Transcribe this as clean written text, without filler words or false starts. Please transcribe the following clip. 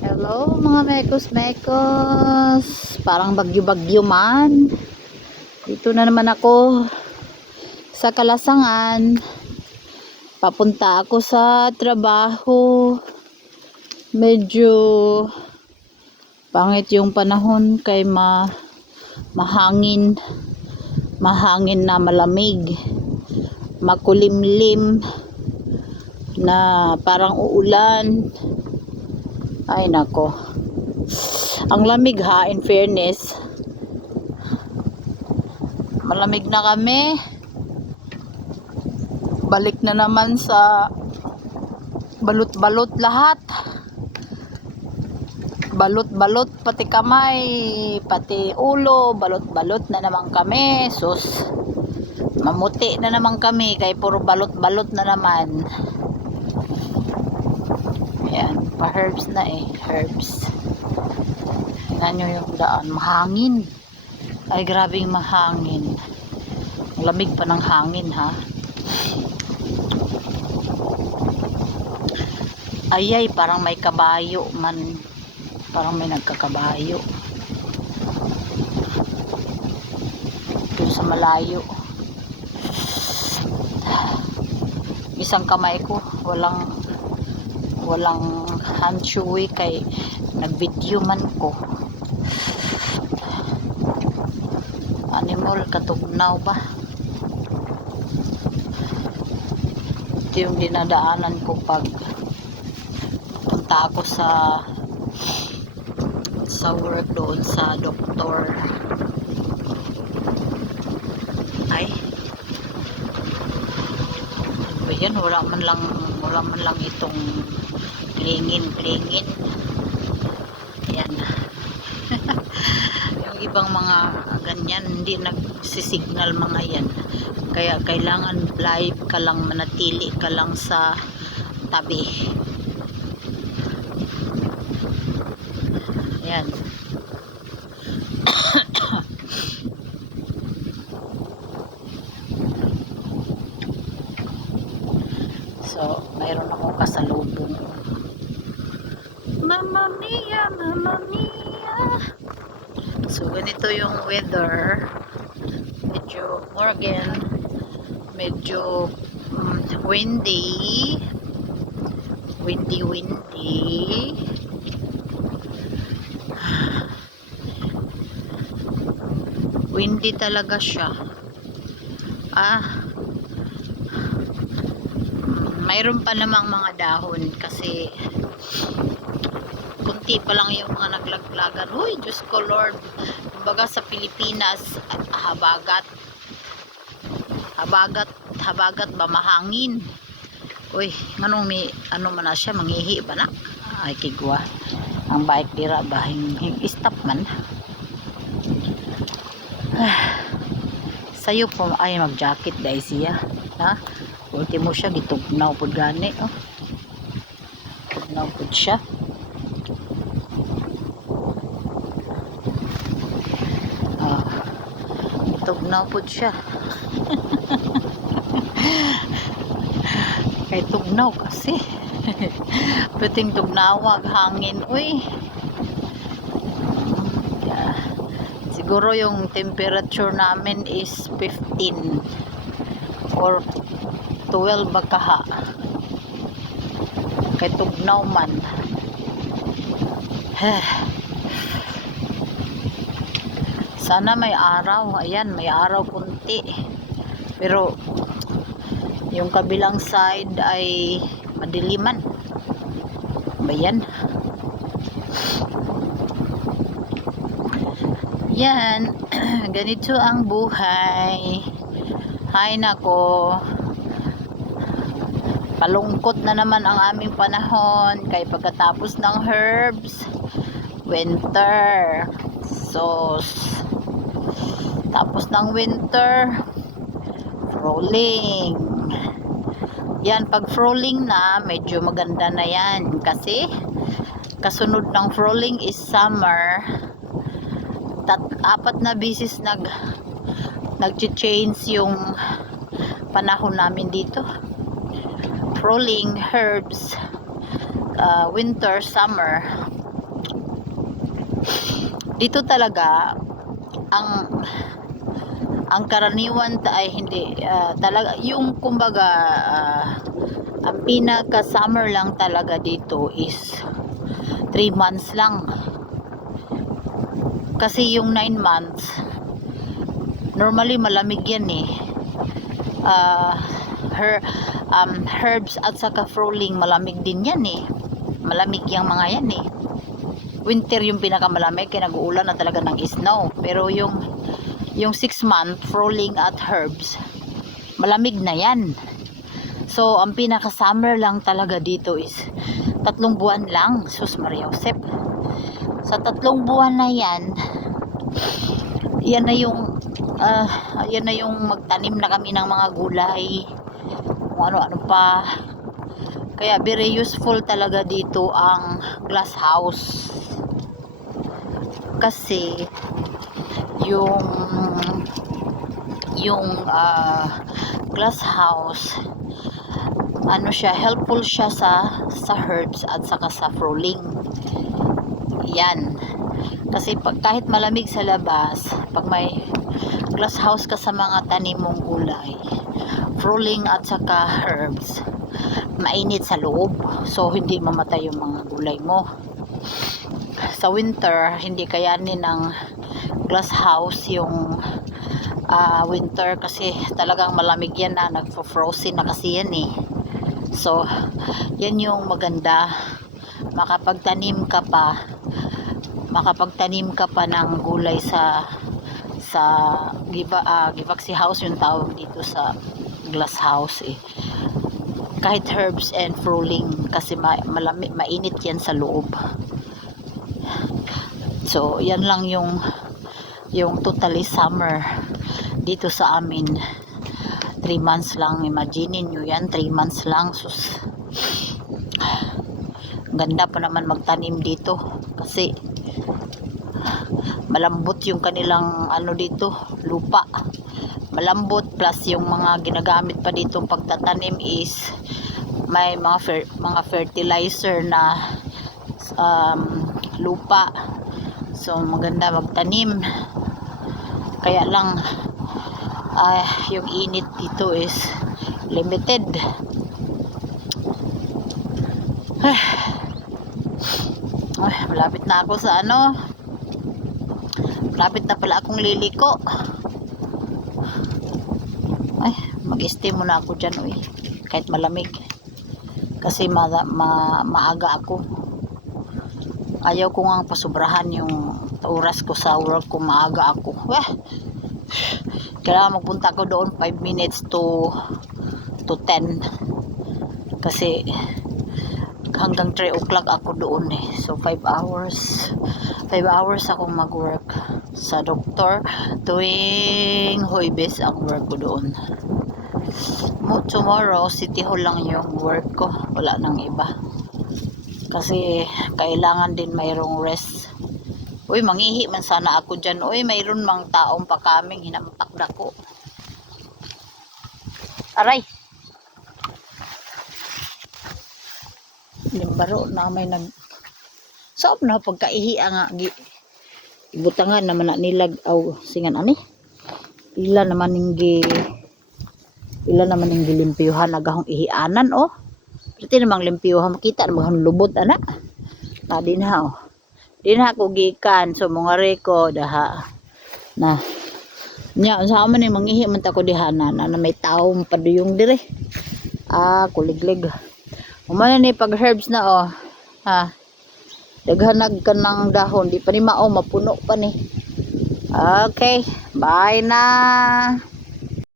Hello mga mekos-mekos. Parang bagyo-bagyo man. Dito na naman ako sa Kalasangan. Papunta ako sa trabaho. Medyo pangit yung panahon kay mahangin. Mahangin na malamig. Makulimlim na parang uulan. Ay nako. Ang lamig ha, in fairness. Malamig na kami. Balik na naman sa balot-balot lahat. Balot-balot pati kamay, pati ulo, balot-balot na naman kami. Sus. Mamuti na naman kami kay puro balot-balot na naman. Ayan, pa-herbs na eh, herbs. Tingnan nyo yung daan, mahangin. Ay, grabing mahangin. Lamig pa ng hangin ha. Ayay, parang may kabayo man. Parang may nagkakabayo. Doon sa malayo. Isang kamay ko, walang handshoe kay nag-video man ko. Animal katugnaw ba? Ito yung dinadaanan ko pag punta ako sa work doon sa doktor. Ay ba yan, wala man lang itong klingin. Ayan. Yung ibang mga ganyan hindi nagsisignal mga yan, kaya kailangan live ka lang, manatili ka lang sa tabi. Ayan. So mayroon akong kasalubong. Mamma mia, mamma mia. So ganito yung weather. Medyo windy. Windy talaga siya. Mayroon pa namang mga dahon kasi kunti pa lang yung mga naglaglagan. Uy, Diyos ko Lord. Kumbaga sa Pilipinas, habagat ba mahangin. Uy, ano man na siya, mangihi ba na? Ay, kigwa. Ang bike dira ba, stop man. Sayo po ay mag-jacket dahil siya. Ha? Ultimo siya, gitugnaw po gani. Oh. Tugnaw po siya. Tugnaw po siya. Kay tugnaw kasi. Pwedeng tugnawag hangin. Uy. Siguro yung temperature namin is 15 or 12 bakaha. Kay tugnaw man. Sana may araw. Ayan, may araw kunti. Pero yung kabilang side ay madiliman. Bayan. Yan. Ganito ang buhay. Hay nako. Kalungkot na naman ang aming panahon kay pagkatapos ng herbs, winter. So tapos ng winter, rolling. Yan, pag rolling na, medyo maganda na yan kasi kasunod ng rolling is summer. Apat na bisis nag-change yung panahon namin dito. Rolling, herbs, winter, summer. Dito talaga ang karaniwan ay hindi talaga yung kumbaga ang pinaka summer lang talaga dito is 3 months lang, kasi yung 9 months normally malamig yan eh. Herbs at saka fruling malamig din yan eh, malamig yung mga yan eh. Winter yung pinakamalamig kaya nag-uulan na talaga ng snow, pero yung 6 month fruling at herbs malamig na yan. So ang pinaka summer lang talaga dito is 3 buwan lang. Sus Maria Josep, sa 3 buwan na yan, yan na yung magtanim na kami ng mga gulay, kung ano-ano pa. Kaya very useful talaga dito ang glass house, kasi yung glass house ano siya, helpful siya sa herbs at saka sa fruling yan. Kasi kahit malamig sa labas, pag may glass house ka sa mga tanim mong gulay, fruling at saka herbs, mainit sa loob, so hindi mamatay yung mga gulay mo. Sa winter hindi kayanin ng glass house yung winter, kasi talagang malamig yan na, nagfo-frozen na kasi yan eh. So yan yung maganda, makapagtanim ka pa ng gulay sa Givaxy house yung tawag dito sa glass house eh. Kahit herbs and fruling, kasi malamig, mainit yan sa loob. So yan lang yung totally summer dito sa amin. 3 months lang, imagine nyo yan, 3 months lang. Sus, ganda pa naman magtanim dito kasi malambot yung kanilang ano dito, lupa malambot, plus yung mga ginagamit pa dito pagtatanim is may mga fertilizer na lupa. So maganda magtanim, kaya lang yung init dito is limited. Malapit na ako sa malapit na pala akong liliko. Mag-stay muna ako dyan kahit malamig, kasi maaga ako. Ayaw ko nga pasubrahan yung oras ko sa work ko, maaga ako. Kailangan magpunta ako doon 5 minutes to 10, kasi hanggang 3 o'clock ako doon eh. So 5 hours akong mag-work sa doktor. Tuwing Huwebes ang work ko doon. Tomorrow City Hall lang yung work ko, wala nang iba, kasi kailangan din mayroong rest. Mangihi man sana ako dyan. Mayroon mang taong pakaming hinampak ko. Aray, limbaro na may soob na pagkaihi nga ibutangan naman na nilag singan ani ila naman ning limpiyuhan agahong ihianan pwede namang limpiyuhan, makita namang lubot na din ako gikan. So mga reko daha na nya sa man ni mangihi man ta ko dihana na may taong paduyong dire kuliglig umana ni pag herbs na daghanag ka ng dahon, di pa ni mapuno pa ni. Okay, bye na.